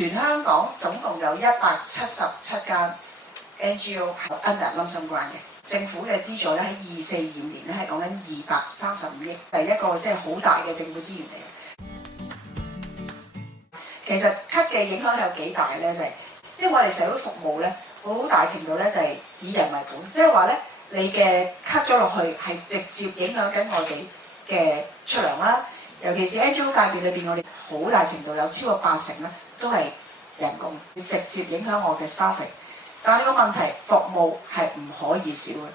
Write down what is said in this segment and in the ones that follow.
全香港總共有177間 NGO 係 under 冧心 grant 嘅，政府嘅資助咧喺24、25年咧係講緊235億，係一個即係好大嘅政府資源嚟嘅。其實 cut 嘅影響有幾大咧？就係、因為我哋社會服務咧，好大程度咧就係以人為本，即係話咧你嘅 cut 咗落去係直接影響緊我哋嘅出糧啦。尤其是 NGO 界別裏邊，我哋好大程度有超過80%咧都係人工，直接影響我嘅 staffing。但係個問題，服務係唔可以少嘅。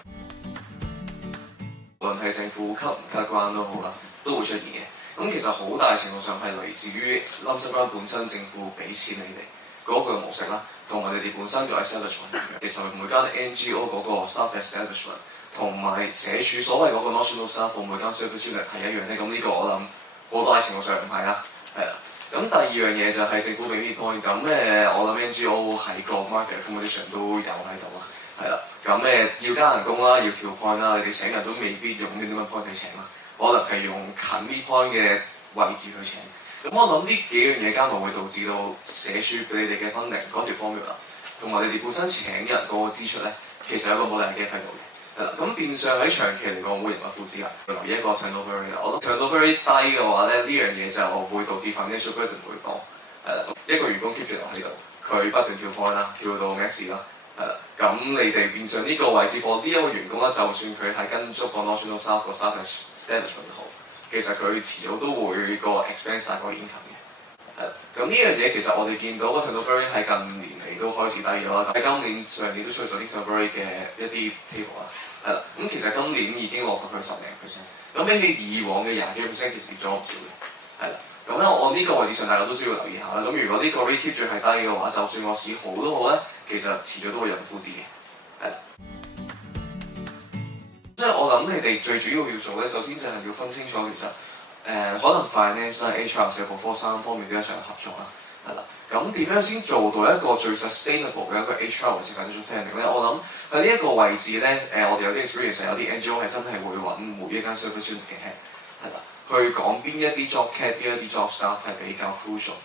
無論係政府 cut 唔 cut 關都好啦，都會出現嘅。咁其實好大程度上係嚟自於冧心關本身政府俾錢你哋嗰個模式啦，同埋你哋本身嘅 establishment。其實每間 NGO 嗰個 staff establishment 同埋社署所謂嗰個 national staff 每間 service unit 係一樣咧。咁呢個我諗好大程度上唔係啦，係啦。咁第二樣嘢就係政府俾啲 point，咁我諗 NGO 喺個 market accommodation 都有喺度啦，係啦。咁要加人工啦，要跳 point 啦，你哋請人都未必用呢啲咁嘅 point 去請啦，可能係用近呢 point 嘅位置去請。咁我諗呢幾樣嘢加埋會導致到社署俾你哋嘅分零嗰條 formula，同埋你哋本身請人嗰個支出咧，其實有一個好大嘅 gap 喺度嘅。咁變相喺長期嚟講會人物負資啊，留意一個 turnover rate。我覺得 turnover rate 低嘅話咧，呢樣嘢就會導致 financial burden 會多。一個員工 keep 住留喺度，佢不斷跳 point 啦，跳到 max 啦。咁你哋變相呢個位置放呢一個員工啦，就算佢係跟足個 national staff 個 staff establishment 好，其實佢遲早都會個 expense 大過 income 嘅。咁呢樣嘢其實我哋見到個 turnover rate 喺近年嚟都開始低咗啦。喺今年上年都出咗啲 turnover rate 嘅一啲 table 啦。咁其實今年已經落到去10%，咁比起以往嘅20%其實跌咗唔少嘅。咁我呢個位置上大家都需要留意下啦。咁如果呢個 rate keep 住係低嘅話，就算我市好都好咧，其實遲早都會人負資嘅。即係我諗你哋最主要要做咧，首先就係要分清楚其實可能 finance 啦、HR、社福科3方面都一齊合作啦。咁點樣先做到一個最 sustainable 嘅一個 HR 或者 financial planning 咧？我諗喺呢一個位置咧，我哋有啲 experience， 有啲 NGO 係真係會揾每一間 service unit 嘅 head， 去講邊一啲 job cat， 邊一啲 job staff 係比較 crucial，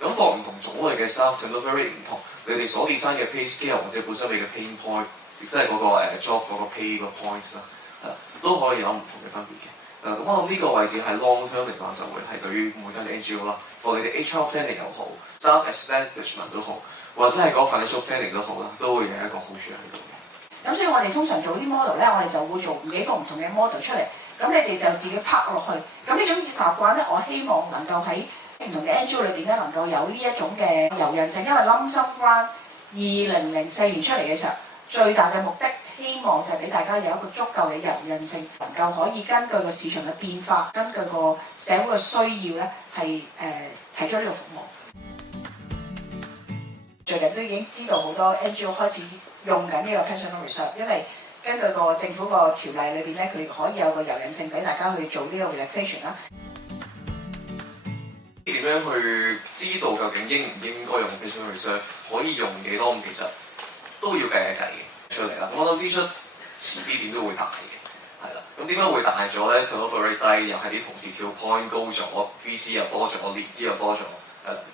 咁放唔同種類嘅 staff turnover rate 唔同，你哋所 design 嘅 pay scale 或者本身你嘅 pain point， 即係嗰個job 嗰個 pay 個 points 啦，都可以有唔同嘅分別嘅。咁我諗呢個位置係 long term 嚟講就會係對於每間 NGO 啦，for 你哋 HR planning 又好，staff establishment 都好，或者係嗰 financial planning 都好啦，都會有一個好處喺度嘅。咁所以我哋通常做啲 model 咧，我哋就會做幾個唔同嘅 model 出嚟，咁你哋就自己拍落去。咁呢種習慣咧，我希望能夠喺唔同嘅 NGO 裏邊咧，能夠有呢一種嘅柔韌性，因為冧心 grant 2004年出嚟嘅時候，最大嘅目的希望就係俾大家有一個足夠嘅柔韌性，能夠可以根據個市場嘅變化，根據個社會嘅需要咧，係提出呢個服務。最近都已經知道好多 NGO 開始用緊呢個 pension reserve， 因為根據個政府個條例裏邊咧，佢可以有個柔韌性俾大家去做呢個 relaxation 啦。點樣去知道究竟應唔應該用 pension reserve， 可以用幾多？其實都要計一計嘅出嚟啦。我諗支出遲啲點都會大嘅，係啦。咁點解會大咗咧 ？turnover rate 低，又係啲同事跳 point 高咗 ，VC 又多咗，年資又多咗，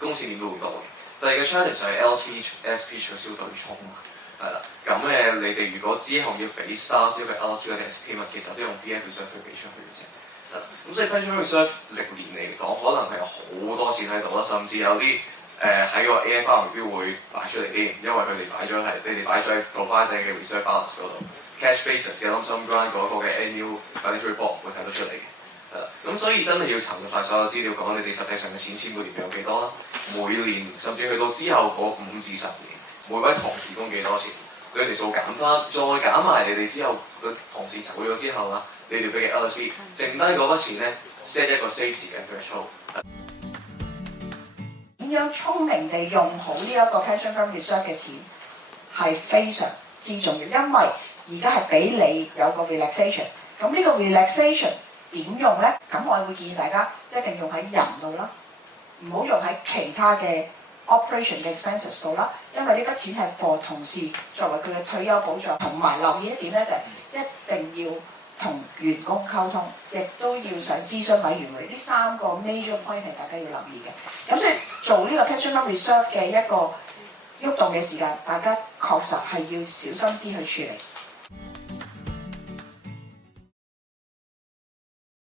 公司點都會多嘅。第二個 challenge 就係 LSP 取消對沖啊，係啦。咁你哋如果之後要俾 staff 一個 LSP 或者 SP 物，其實都用 PF reserve 去俾出去嘅啫。咁所以 pension reserve 歷年嚟講，可能係有好多錢喺度啦，甚至有啲喺個 AFR 目標會擺出嚟添，因為佢哋擺咗係你哋擺咗喺 provide 嘅 reserve balance 嗰度 ，cash basis 嘅 lump sum grant 嗰個嘅 annual financial report 會睇得出嚟嘅。咁所以真係要尋日快所有資料講你哋實際上嘅錢每年有幾多啦，每年甚至去到之後嗰5至10年，每位同事供幾多錢，你條數減翻，再減埋你哋之後個同事走咗之後啦，你哋俾嘅 LSP， 剩低嗰筆錢咧 set 一個 safety 嘅 threshold。點樣聰明地用好呢一個 pension fund reserve 嘅錢係非常之重要，因為而家係俾你有個 relaxation， 咁呢個 relaxation 點用咧？咁我會建議大家一定用喺人度啦，唔好用喺其他嘅 operation 嘅 expenses 度啦，因為呢筆錢係 for 同事作為佢嘅退休保障，同埋留意一點咧就係一定要同員工溝通，亦都要上諮詢委員會，呢3個 major point 係大家要留意嘅。咁所以做呢個 Petroleum Reserve 嘅一個喐動嘅時間，大家確實係要小心啲去處理。